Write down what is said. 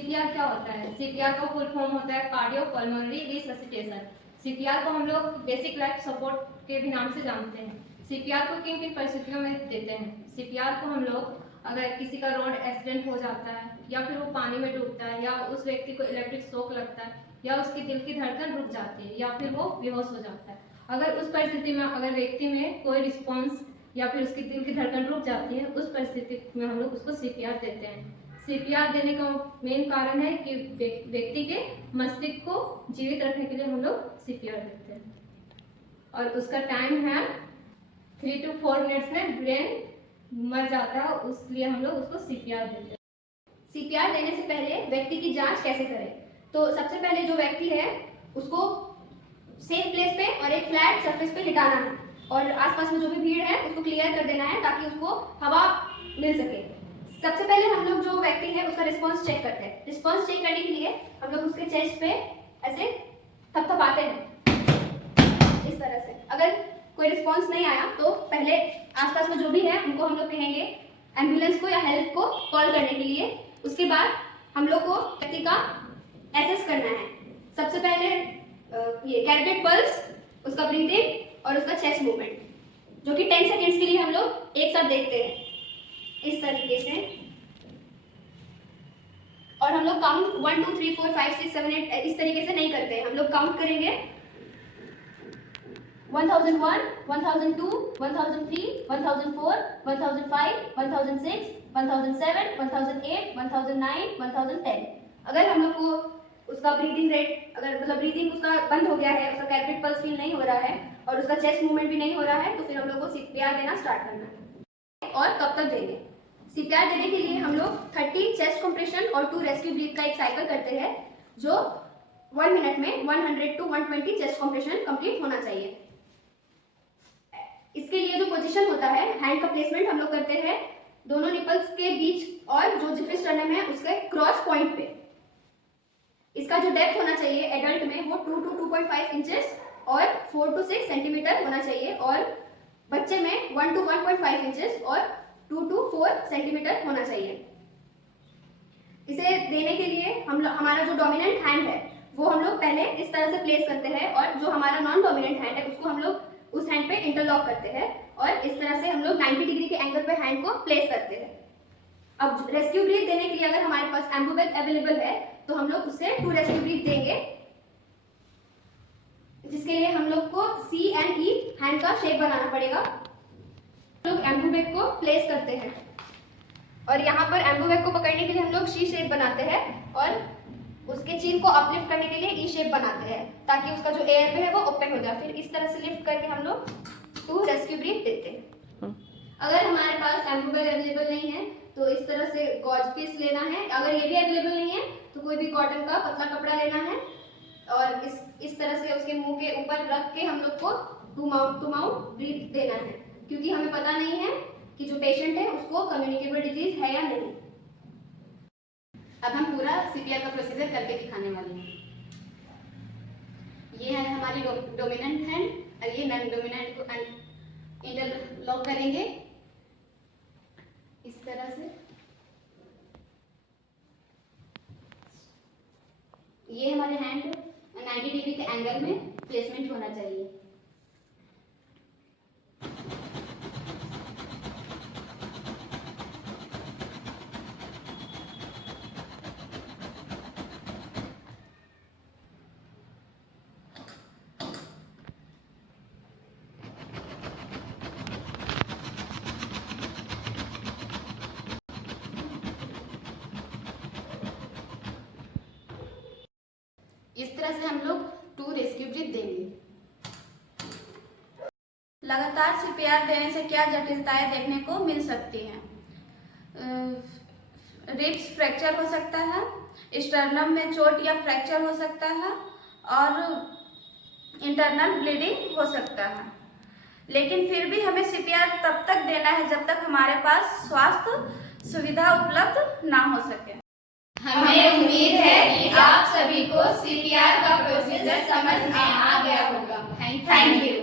CPR क्या होता है? सीपीआर का फुल फॉर्म होता है कार्डियोपल्मोनरी रिससिटेशन। सीपीआर को हम लोग बेसिक लाइफ सपोर्ट के भी नाम से जानते हैं। सीपीआर को किन किन परिस्थितियों में देते हैं? सीपीआर को हम लोग अगर किसी का रोड एक्सीडेंट हो जाता है या फिर वो पानी में डूबता है या उस व्यक्ति को इलेक्ट्रिक शॉक लगता है या उसकी दिल की धड़कन रुक जाती है या फिर वो बेहोश हो जाता है, अगर उस परिस्थिति में अगर व्यक्ति में कोई रिस्पॉन्स या फिर उसकी दिल की धड़कन रुक जाती है, उस परिस्थिति में हम लोग उसको सीपीआर देते हैं। सीपीआर देने का मेन कारण है कि व्यक्ति के मस्तिष्क को जीवित रखने के लिए हम लोग सीपीआर देते हैं और उसका टाइम है 3 to 4 मिनट्स में ब्रेन मर जाता है, इसलिए हम लोग उसको सीपीआर देते हैं। सीपीआर देने से पहले व्यक्ति की जांच कैसे करें? तो सबसे पहले जो व्यक्ति है उसको सेफ प्लेस पे और एक फ्लैट सरफेस पे लिटाना है और आसपास में जो भी भीड़ है उसको क्लियर कर देना है ताकि उसको हवा मिल सके। सबसे पहले हम लोग जो व्यक्ति है उसका रिस्पांस चेक करते हैं। रिस्पांस चेक करने के लिए हम लोग उसके चेस्ट पे ऐसे थपथपाते हैं इस तरह से। अगर कोई रिस्पांस नहीं आया तो पहले आसपास में जो भी है उनको हम लोग कहेंगे एम्बुलेंस को या हेल्प को कॉल करने के लिए। उसके बाद हम लोग को व्यक्ति का एसेस करना है। सबसे पहले ये कैरेटेड पल्स, उसका ब्रीदिंग और उसका चेस्ट मूवमेंट जो कि 10 सेकेंड्स के लिए हम लोग एक साथ देखते हैं इस तरीके से। और हम लोग काउंट 1 2 3 4 5 6 7 8 इस तरीके से नहीं करते हैं। हम लोग काउंट करेंगे 1001, 1002, 1003, 1004, 1005, 1006, 1007, 1008, 1009, 1010। अगर हम लोग को उसका ब्रीदिंग रेट मतलब ब्रीदिंग उसका बंद हो गया है, उसका कैरेटेड पल्स फील नहीं हो रहा है और उसका चेस्ट मूवमेंट भी नहीं हो रहा है, तो फिर हम लोग को सीपीआर देना स्टार्ट करना है। और कब तक देंगे? सीपीआर देने के लिए हम लोग 30 चेस्ट कंप्रेशन और 2 रेस्क्यू ब्रीथ का एक साइकिल करते हैं जो 1 मिनट में 100 to 120 चेस्ट कंप्रेशन कंप्लीट होना चाहिए। इसके लिए जो पोजीशन होता है, हैंड का प्लेसमेंट हम लोग करते हैं दोनों निपल्स के बीच और जो जिफिस स्टर्नम है उसके क्रॉस पॉइंट पे। इसका जो डेप्थ होना चाहिए एडल्ट में वो 2 to 2.5 इंचेस और 4 to 6 सेंटीमीटर होना चाहिए और बच्चे में 1 to 1.5 इंचेस और 2 to 4 सेंटीमीटर होना चाहिए। इसे देने के लिए हमारा जो डोमिनेंट हैंड है वो हम लोग पहले इस तरह से प्लेस करते हैं और जो हमारा नॉन डोमिनेंट हैंड है उसको हम लोग उस हैंड पे इंटरलॉक करते हैं और इस तरह से हम लोग 90 डिग्री के एंगल पे हैंड को प्लेस करते हैं। अब रेस्क्यू ब्रीथ देने के लिए अगर हमारे पास एम्बुबेक अवेलेबल है तो हम लोग उससे 2 रेस्क्यू ब्रीथ देंगे, जिसके लिए हम लोग को C and E हैंड का शेप बनाना पड़ेगा। हम लोग एम्बुबेक को प्लेस करते हैं और यहाँ पर एम्बुबेक को पकड़ने के लिए हम लोग C शेप बनाते हैं और उसके चीन को अपलिफ्ट करने के लिए ई शेप बनाते हैं ताकि उसका जो एयर वे है वो ओपन हो जाए। फिर इस तरह से लिफ्ट करके हम लोग 2 रेस्क्यू ब्रीथ देते हैं। अगर हमारे पास एम्बुबेक अवेलेबल नहीं है तो इस तरह से गॉज पीस लेना है। अगर ये भी अवेलेबल नहीं है तो कोई भी कॉटन का पतला कपड़ा लेना है और इस तरह से उसके मुंह के ऊपर रख के हम लोग को टू माउथ ब्रीथ देना है, क्योंकि हमें पता नहीं है कि जो पेशेंट है उसको कम्युनिकेबल डिजीज है या नहीं। अब हम पूरा सीपीआर का प्रोसीजर करके दिखाने वाले हैं। ये है हमारी डोमिनेंट हैंड और ये नॉन डोमिनेंट को इंटरलॉक करेंगे इस तरह से। ये हमारे हैंड 90 डिग्री के एंगल में प्लेसमेंट होना चाहिए। इस तरह से हम लोग 2 रेस्क्यू ब्रीथ देंगे। लगातार सीपीआर देने से क्या जटिलताएं देखने को मिल सकती हैं? रिब्स फ्रैक्चर हो सकता है, स्टर्नम में चोट या फ्रैक्चर हो सकता है और इंटरनल ब्लीडिंग हो सकता है। लेकिन फिर भी हमें सीपीआर तब तक देना है जब तक हमारे पास स्वास्थ्य सुविधा उपलब्ध ना हो सके। हमें उम्मीद है कि आप सभी को सीपीआर का प्रोसीजर समझ में आ गया होगा। Thank you.